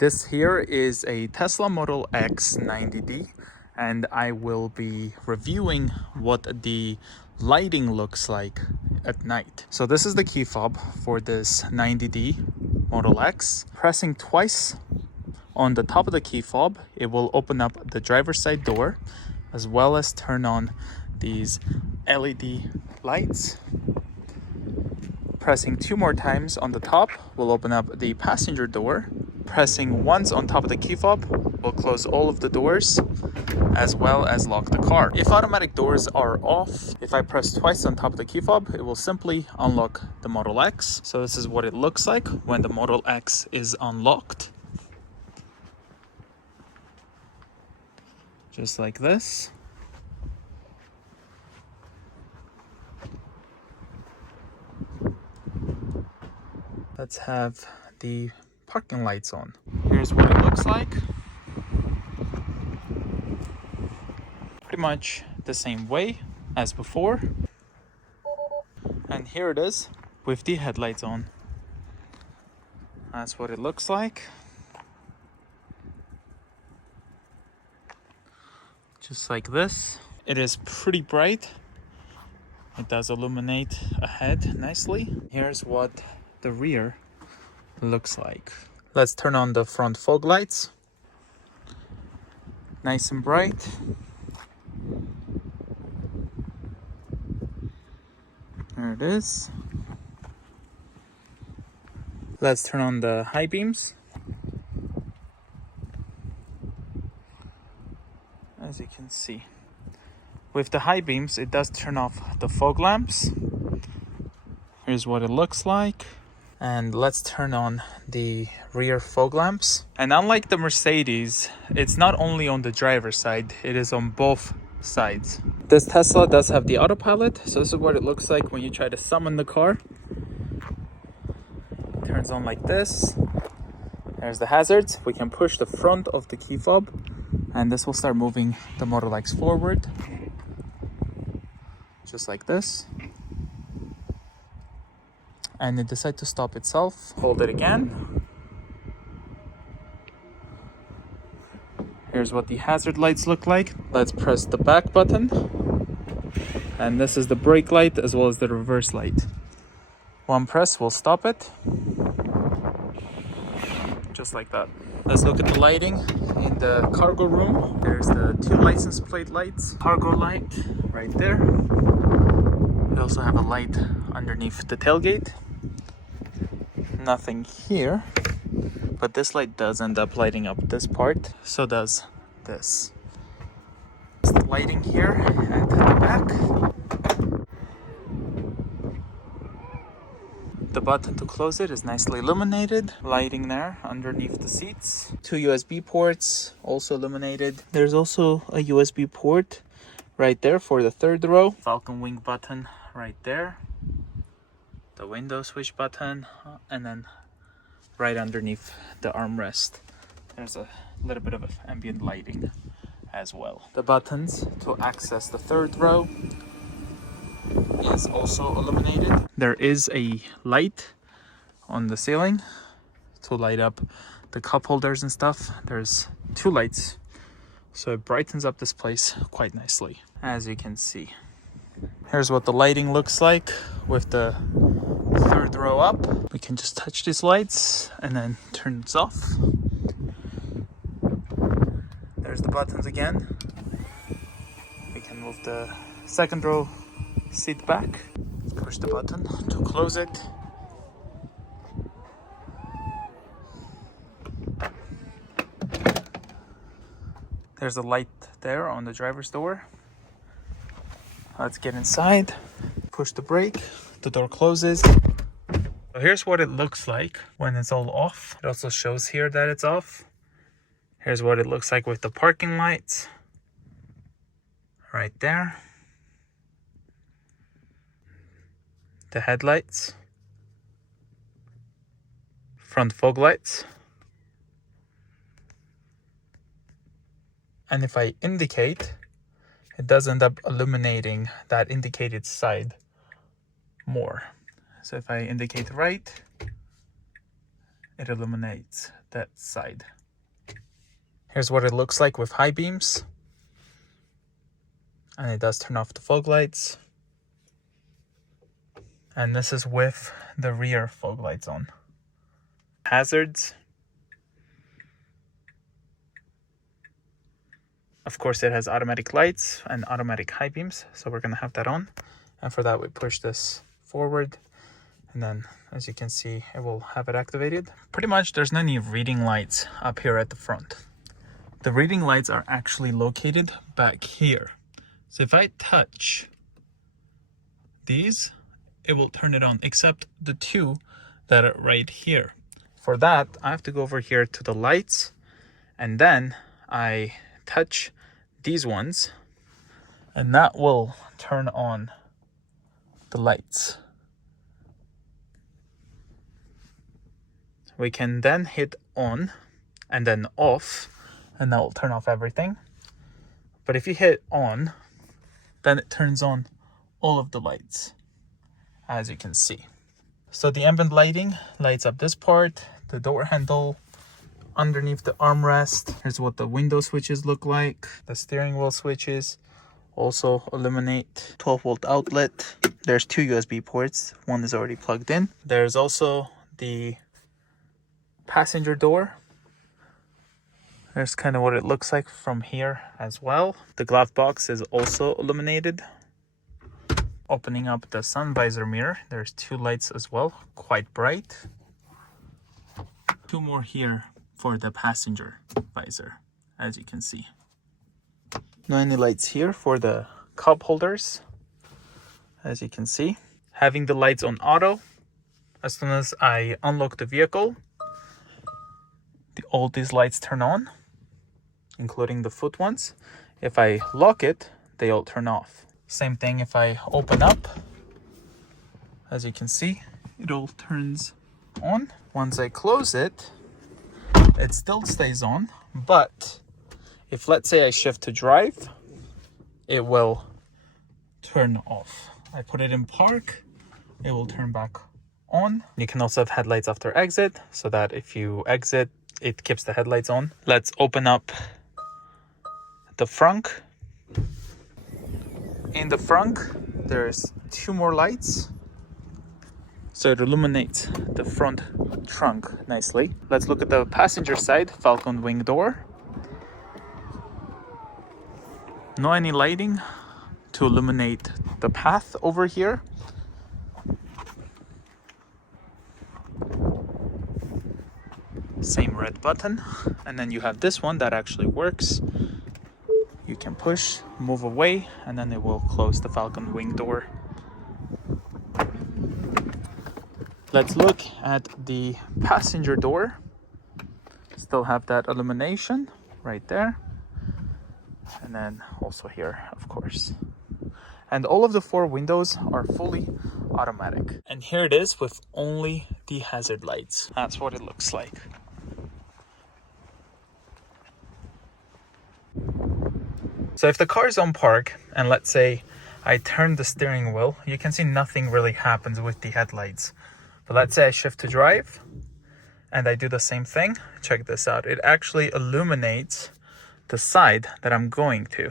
This here is a Tesla Model X 90D, and I will be reviewing what the lighting looks like at night. So this is the key fob for this 90D Model X. Pressing twice on the top of the key fob, it will open up the driver's side door, as well as turn on these LED lights. Pressing 2 more times on the top will open up the passenger door. Pressing once on top of the key fob will close all of the doors, as well as lock the car. If automatic doors are off, if I press twice on top of the key fob, it will simply unlock the Model X. So this is what it looks like when the Model X is unlocked. Just like this. Let's have the parking lights on. Here's what it looks like. Pretty much the same way as before. And here it is with the headlights on. That's what it looks like. Just like this. It is pretty bright. It does illuminate ahead nicely. Here's what the rear looks like. Let's turn on the front fog lights. Nice and bright. There it is. Let's turn on the high beams. As you can see, with the high beams, it does turn off the fog lamps. Here's what it looks like. And let's turn on the rear fog lamps. And unlike the Mercedes, it's not only on the driver's side, it is on both sides. This Tesla does have the Autopilot, so this is what it looks like when you try to summon the car. It turns on like this. There's the hazards. We can push the front of the key fob, and this will start moving the Model X forward. Just like this. And it decides to stop itself. Hold it again. Here's what the hazard lights look like. Let's press the back button. And this is the brake light as well as the reverse light. One press will stop it. Just like that. Let's look at the lighting in the cargo room. There's the 2 license plate lights. Cargo light right there. We also have a light underneath the tailgate. Nothing here, but this light does end up lighting up this part. So does this. There's the lighting here at the back. The button to close it is nicely illuminated. Lighting there underneath the seats. 2 USB ports also illuminated. There's also a USB port right there for the 3rd row. Falcon wing button right there. The window switch button, and then right underneath the armrest there's a little bit of ambient lighting as well. The buttons to access the 3rd row is also illuminated. There is a light on the ceiling to light up the cup holders and stuff. There's 2 lights, so it brightens up this place quite nicely, as you can see. Here's what the lighting looks like with the 3rd row up. We can just touch these lights and then turn this off. There's the buttons again. We can move the 2nd row seat back. Push the button to close it. There's a light there on the driver's door. Let's get inside. Push the brake. The door closes. So here's what it looks like when it's all off. It also shows here that it's off. Here's what it looks like with the parking lights. Right there. The headlights. Front fog lights. And if I indicate, it does end up illuminating that indicated side more. So if I indicate right, it illuminates that side. Here's what it looks like with high beams. And it does turn off the fog lights. And this is with the rear fog lights on. Hazards. Of course, it has automatic lights and automatic high beams, so we're gonna have that on. And for that, we push this forward, and then as you can see, it will have it activated. Pretty much there's no any reading lights up here at the front. The reading lights are actually located back here. So if I touch these, it will turn it on, except the two that are right here. For that, I have to go over here to the lights, and then I touch these ones, and that will turn on the lights. We can then hit on and then off, and that will turn off everything. But if you hit on, then it turns on all of the lights, as you can see. So the ambient lighting lights up this part, the door handle, underneath the armrest. Here's what the window switches look like. The steering wheel switches also illuminate. 12-volt outlet. There's two USB ports. One is already plugged in. There's also the passenger door. There's kind of what it looks like from here as well. The glove box is also illuminated. Opening up the sun visor mirror, there's two lights as well, quite bright. Two more here for the passenger visor, as you can see. No any lights here for the cup holders, as you can see. Having the lights on auto, as soon as I unlock the vehicle, all these lights turn on, including the foot ones. If I lock it, they all turn off. Same thing if I open up, as you can see, it all turns on. Once I close it, it still stays on, but if let's say I shift to drive, it will turn off. I put it in park, it will turn back on. You can also have headlights after exit, so that if you exit, it keeps the headlights on. Let's open up the frunk. In the frunk, there's two more lights, so it illuminates the front trunk nicely. Let's look at the passenger side, Falcon wing door. No any lighting to illuminate the path over here. Same red button, and then you have this one that actually works. You can push, move away, and then it will close the Falcon wing door. Let's look at the passenger door. Still have that illumination right there. And then also here, of course. And all of the four windows are fully automatic. And here it is with only the hazard lights. That's what it looks like. So if the car is on park, and let's say I turn the steering wheel, you can see nothing really happens with the headlights. But let's say I shift to drive, and I do the same thing. Check this out. It actually illuminates the side that I'm going to,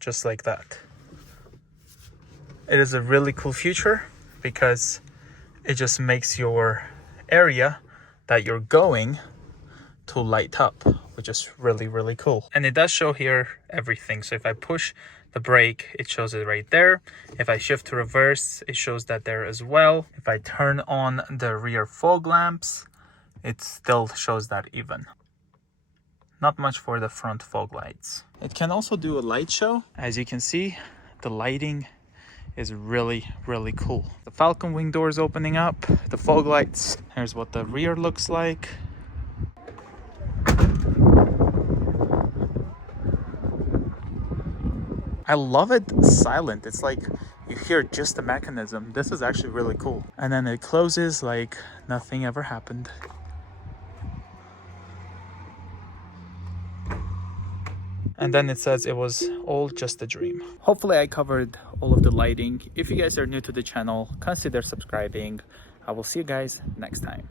just like that. It is a really cool feature because it just makes your area that you're going to light up, which is really, really cool. And it does show here everything. So if I push the brake, it shows it right there. If I shift to reverse, it shows that there as well. If I turn on the rear fog lamps, it still shows that even. Not much for the front fog lights. It can also do a light show. As you can see, the lighting is really, really cool. The Falcon wing door is opening up, the fog lights. Here's what the rear looks like. I love it silent. It's like you hear just the mechanism. This is actually really cool. And then it closes like nothing ever happened. And then it says it was all just a dream. Hopefully I covered all of the lighting. If you guys are new to the channel, consider subscribing. I will see you guys next time.